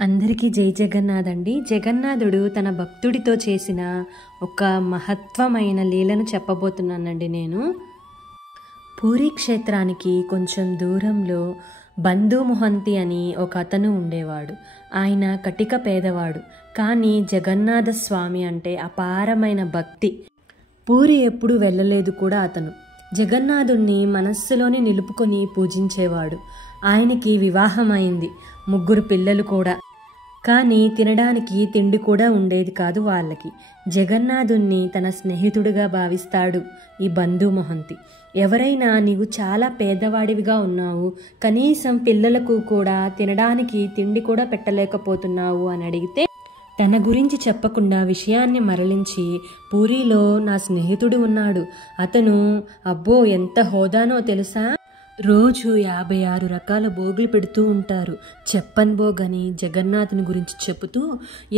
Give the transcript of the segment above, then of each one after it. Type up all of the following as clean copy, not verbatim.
అందరికీ జై జగన్నాథ్ అండి. జగన్నాథుడు తన భక్తుడితో చేసిన ఒక మహత్వమైన లీలను చెప్పబోతున్నానండి. నేను పూరీ క్షేత్రానికి కొంచెం దూరంలో బంధు మొహంతి అని ఒక అతను ఉండేవాడు. ఆయన కటిక పేదవాడు, కానీ జగన్నాథ స్వామి అంటే అపారమైన భక్తి. పూరి ఎప్పుడు వెళ్ళలేదు కూడా. అతను జగన్నాథుణ్ణి మనస్సులోనే నిలుపుకొని పూజించేవాడు. ఆయనకి వివాహమైంది, 3 పిల్లలు కూడా. కానీ తినడానికి తిండి కూడా ఉండేది కాదు వాళ్ళకి. జగన్నాథుణ్ణి తన స్నేహితుడిగా భావిస్తాడు ఈ బంధు మొహంతి. ఎవరైనా నీవు చాలా పేదవాడివిగా ఉన్నావు, కనీసం పిల్లలకు కూడా తినడానికి తిండి కూడా పెట్టలేకపోతున్నావు అని అడిగితే తన గురించి చెప్పకుండా విషయాన్ని మరలించి, పూరీలో నా స్నేహితుడు ఉన్నాడు, అతను అబ్బో ఎంత హోదానో తెలుసా, రోజు 56 రకాల భోగులు పెడుతూ ఉంటారు, చెప్పన్ భోగ్ అని జగన్నాథుని గురించి చెబుతూ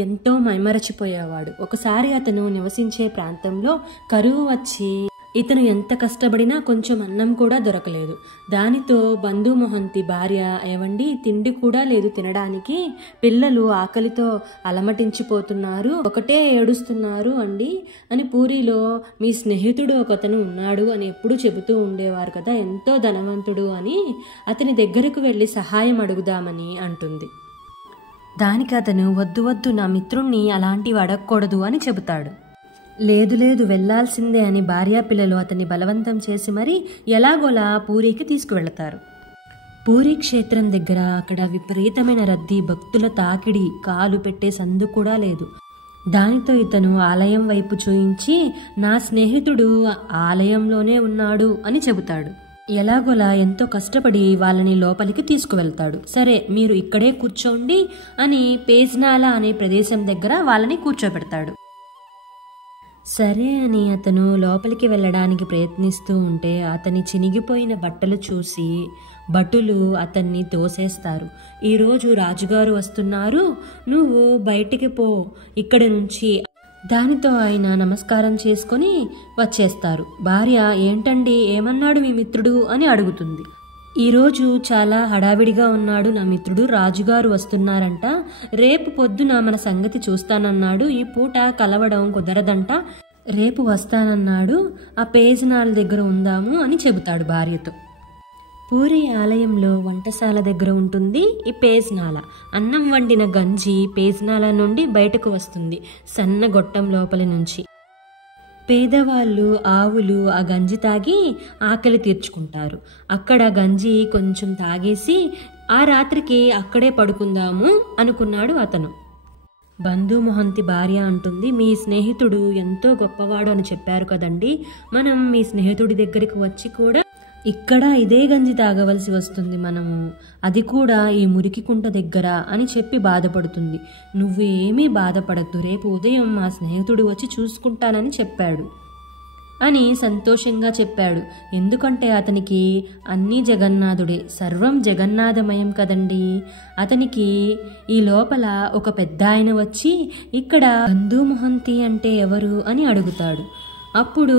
ఎంతో మైమరచిపోయేవాడు. ఒకసారి అతను నివసించే ప్రాంతంలో కరువు వచ్చి ఇతను ఎంత కష్టపడినా కొంచెం అన్నం కూడా దొరకలేదు. దానితో బంధు మొహంతి భార్య, ఏవండి తిండి కూడా లేదు తినడానికి, పిల్లలు ఆకలితో అలమటించిపోతున్నారు, ఒకటే ఏడుస్తున్నారు అండి అని పూరిలో మీ స్నేహితుడు ఒకతను ఉన్నాడు అని ఎప్పుడు చెబుతూ ఉండేవారు కదా, ఎంతో ధనవంతుడు అని, అతని దగ్గరకు వెళ్ళి సహాయం అడుగుదామని అంటుంది. దానికి అతను వద్దు వద్దు, నా మిత్రుణ్ణి అలాంటివి అడగకూడదు అని చెబుతాడు. లేదు లేదు వెళ్లాల్సిందే అని భార్యా పిల్లలు అతన్ని బలవంతం చేసి మరీ ఎలాగోలా పూరికి తీసుకువెళతారు. పూరీ క్షేత్రం దగ్గర అక్కడ విపరీతమైన రద్దీ, భక్తుల తాకిడి, కాలు పెట్టే సందు కూడా లేదు. దానితో ఇతను ఆలయం వైపు చూయించి, నా స్నేహితుడు ఆలయంలోనే ఉన్నాడు అని చెబుతాడు. ఎలాగోలా ఎంతో కష్టపడి వాళ్ళని లోపలికి తీసుకువెళ్తాడు. సరే మీరు ఇక్కడే కూర్చోండి అని పేజ్నాలా అనే ప్రదేశం దగ్గర వాళ్ళని కూర్చోబెడతాడు. సరే అని అతను లోపలికి వెళ్ళడానికి ప్రయత్నిస్తూ ఉంటే అతని చినిగిపోయిన బట్టలు చూసి భటులు అతన్ని తోసేస్తారు. ఈరోజు రాజుగారు వస్తున్నారు, నువ్వు బయటికి పో ఇక్కడి నుంచి. దానితో ఆయన నమస్కారం చేసుకొని వచ్చేస్తారు. భార్య, ఏంటండి ఏమన్నాడు మీ మిత్రుడు అని అడుగుతుంది. ఈరోజు చాలా హడావిడిగా ఉన్నాడు నా మిత్రుడు, రాజుగారు వస్తున్నారంట, రేపు పొద్దున మన సంగతి చూస్తానన్నాడు, ఈ పూట కలవడం కుదరదంట, రేపు వస్తానన్నాడు, ఆ పేజనాల దగ్గర ఉందాము అని చెబుతాడు భార్యతో. పూరీ ఆలయంలో వంటశాల దగ్గర ఉంటుంది ఈ పేజ్నాల. అన్నం వండిన గంజి పేజ్నాల నుండి బయటకు వస్తుంది, సన్న గొట్టం లోపలి నుంచి. పేదవాళ్ళు ఆవులు ఆ గంజి తాగి ఆకలి తీర్చుకుంటారు. అక్కడ గంజి కొంచెం తాగేసి ఆ రాత్రికి అక్కడే పడుకుందాము అనుకున్నాడు అతను. బంధు మొహంతి భార్య అంటుంది, మీ స్నేహితుడు ఎంతో గొప్పవాడు అని చెప్పారు కదండి, మనం మీ స్నేహితుడి దగ్గరికి వచ్చి కూడా ఇక్కడ ఇదే గంజి తాగవలసి వస్తుంది మనము, అది కూడా ఈ మురికి కుంట దగ్గర అని చెప్పి బాధపడుతుంది. నువ్వు ఏమీ బాధపడద్దు, రేపు ఉదయం మా స్నేహితుడు వచ్చి చూసుకుంటానని చెప్పాడు అని సంతోషంగా చెప్పాడు. ఎందుకంటే అతనికి అన్నీ జగన్నాథుడే, సర్వం జగన్నాథమయం కదండి. అతనికి ఈ లోపల ఒక పెద్ద ఆయన వచ్చి ఇక్కడ బంధు మొహంతి అంటే ఎవరు అని అడుగుతాడు. అప్పుడు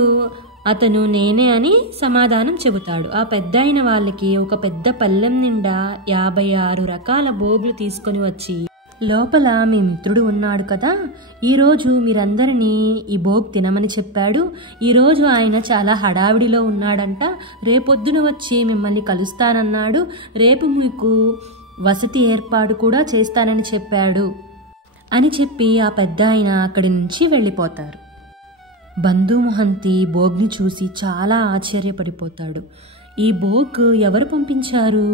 అతను నేనే అని సమాధానం చెబుతాడు. ఆ పెద్ద అయిన వాళ్ళకి ఒక పెద్ద పళ్ళెం నిండా 56 రకాల భోగులు తీసుకొని వచ్చి, లోపల మీ మిత్రుడు ఉన్నాడు కదా, ఈరోజు మీరందరినీ ఈ భోగ్ తినమని చెప్పాడు, ఈరోజు ఆయన చాలా హడావిడిలో ఉన్నాడంట, రేపొద్దున వచ్చి మిమ్మల్ని కలుస్తానన్నాడు, రేపు మీకు వసతి ఏర్పాటు కూడా చేస్తానని చెప్పాడు అని చెప్పి ఆ పెద్ద ఆయన అక్కడి నుంచి వెళ్ళిపోతారు. బంధు మొహంతి భోగ్ని చూసి చాలా ఆశ్చర్యపడిపోతాడు. ఈ భోగ్ ఎవరు పంపించారు?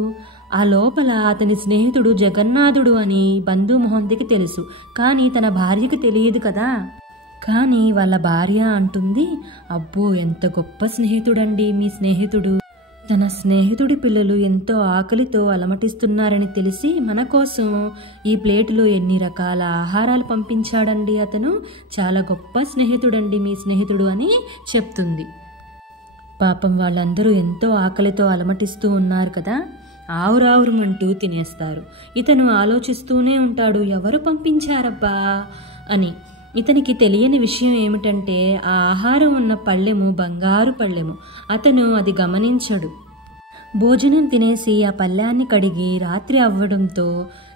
ఆ లోపల అతని స్నేహితుడు జగన్నాథుడు అని బంధు మొహంతికి తెలుసు, కానీ తన భార్యకు తెలియదు కదా. కానీ వాళ్ళ భార్య అంటుంది, అబ్బో ఎంత గొప్ప స్నేహితుడండి మీ స్నేహితుడు, తన స్నేహితుడి పిల్లలు ఎంతో ఆకలితో అలమటిస్తున్నారని తెలిసి మన కోసం ఈ ప్లేటులో ఎన్ని రకాల ఆహారాలు పంపించాడండి, అతను చాలా గొప్ప స్నేహితుడండి మీ స్నేహితుడు అని చెప్తుంది. పాపం వాళ్ళందరూ ఎంతో ఆకలితో అలమటిస్తూ ఉన్నారు కదా, ఆవురావురమంటూ తినేస్తారు. ఇతను ఆలోచిస్తూనే ఉంటాడు, ఎవరు పంపించారబ్బా అని. ఇతనికి తెలియని విషయం ఏమిటంటే ఆ ఆహారం ఉన్న పళ్ళెము బంగారు పళ్ళెము. అతను అది గమనించడు. భోజనం తినేసి ఆ పళ్ళాన్ని కడిగి రాత్రి అవ్వడంతో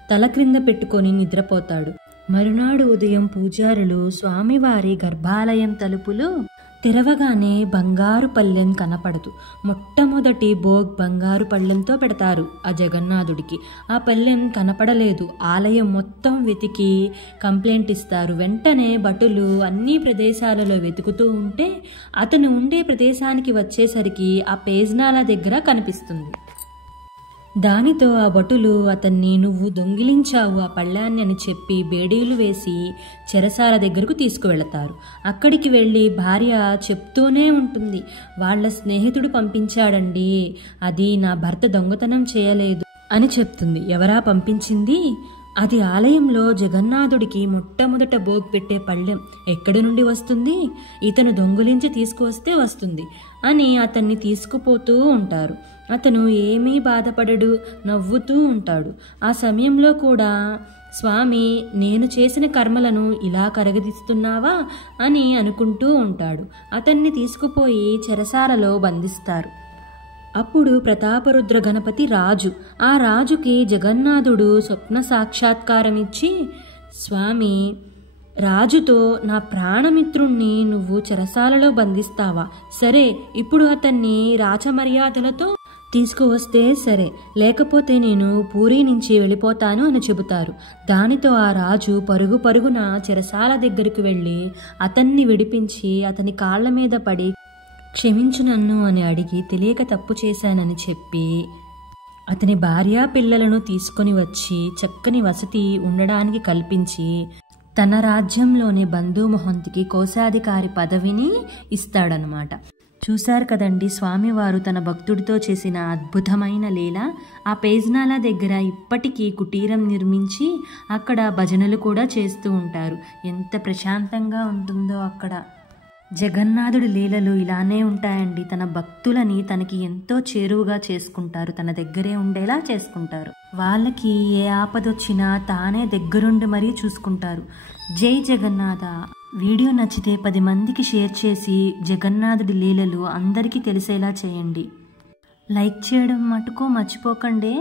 తల క్రింద పెట్టుకొని నిద్రపోతాడు. మరునాడు ఉదయం పూజారులు స్వామివారి గర్భాలయం తలుపులు తెరవగానే బంగారు పళ్ళెం కనపడదు. మొట్టమొదటి భోగ్ బంగారు పళ్ళెంతో పెడతారు ఆ జగన్నాథుడికి. ఆ పళ్ళెం కనపడలేదు. ఆలయం మొత్తం వెతికి కంప్లైంట్ ఇస్తారు. వెంటనే భటులు అన్ని ప్రదేశాలలో వెతుకుతూ ఉంటే అతను ఉండే ప్రదేశానికి వచ్చేసరికి ఆ పేజ్నాల దగ్గర కనిపిస్తుంది. దానితో ఆ భటులు అతన్ని నువ్వు దొంగిలించావు ఆ పళ్ళాన్ని అని చెప్పి బేడీలు వేసి చెరసాల దగ్గరకు తీసుకువెళతారు. అక్కడికి వెళ్ళి భార్య చెప్తూనే ఉంటుంది, వాళ్ళ స్నేహితుడు పంపించాడండి, అది నా భర్త దొంగతనం చేయలేదు అని చెప్తుంది. ఎవరా పంపించింది? అది ఆలయంలో జగన్నాథుడికి మొట్టమొదట భోగ్ పెట్టే పళ్ళెం. ఎక్కడి నుండి వస్తుంది? ఇతను దొంగిలించి తీసుకువస్తే వస్తుంది అని అతన్ని తీసుకుపోతూ ఉంటారు. అతను ఏమీ బాధపడడు, నవ్వుతూ ఉంటాడు. ఆ సమయంలో కూడా స్వామి నేను చేసిన కర్మలను ఇలా కరగదీస్తున్నావా అని అనుకుంటూ ఉంటాడు. అతన్ని తీసుకుపోయి చెరసాలలో బంధిస్తారు. అప్పుడు ప్రతాపరుద్ర గణపతి రాజు. ఆ రాజుకి జగన్నాథుడు స్వప్న సాక్షాత్కారం ఇచ్చి, స్వామి రాజుతో నా ప్రాణమిత్రుణ్ణి నువ్వు చెరసాలలో బంధిస్తావా? సరే, ఇప్పుడు అతన్ని రాచమర్యాదలతో తీసుకువస్తే సరే, లేకపోతే నేను పూరీ నుంచి వెళ్ళిపోతాను అని చెబుతారు. దానితో ఆ రాజు పరుగు పరుగున చెరసాల దగ్గరకు వెళ్ళి అతన్ని విడిపించి అతని కాళ్ల మీద పడి క్షమించు నన్ను అని అడిగి తెలియక తప్పు చేశానని చెప్పి అతని భార్యా పిల్లలను తీసుకొని వచ్చి చక్కని వసతి ఉండడానికి కల్పించి తన రాజ్యంలోని బంధుమొహంతికి కోశాధికారి పదవిని ఇస్తాడనమాట. చూశారు కదండి స్వామివారు తన భక్తుడితో చేసిన అద్భుతమైన లీల. ఆ పేజ్నాల దగ్గర ఇప్పటికీ కుటీరం నిర్మించి అక్కడ భజనలు కూడా చేస్తూ ఉంటారు. ఎంత ప్రశాంతంగా ఉంటుందో అక్కడ. జగన్నాథుడి లీలలు ఇలానే ఉంటాయండి. తన భక్తులని తనకి ఎంతో చేరువుగా చేసుకుంటారు, తన దగ్గరే ఉండేలా చేసుకుంటారు. వాళ్ళకి ఏ ఆపదొచ్చినా తానే దగ్గరుండి మరీ చూసుకుంటారు. జై జగన్నాథ. వీడియో నచ్చితే 10 మందికి షేర్ చేసి జగన్నాథుడి లీలలు అందరికీ తెలిసేలా చేయండి. లైక్ చేయడం మటుకు మర్చిపోకండి.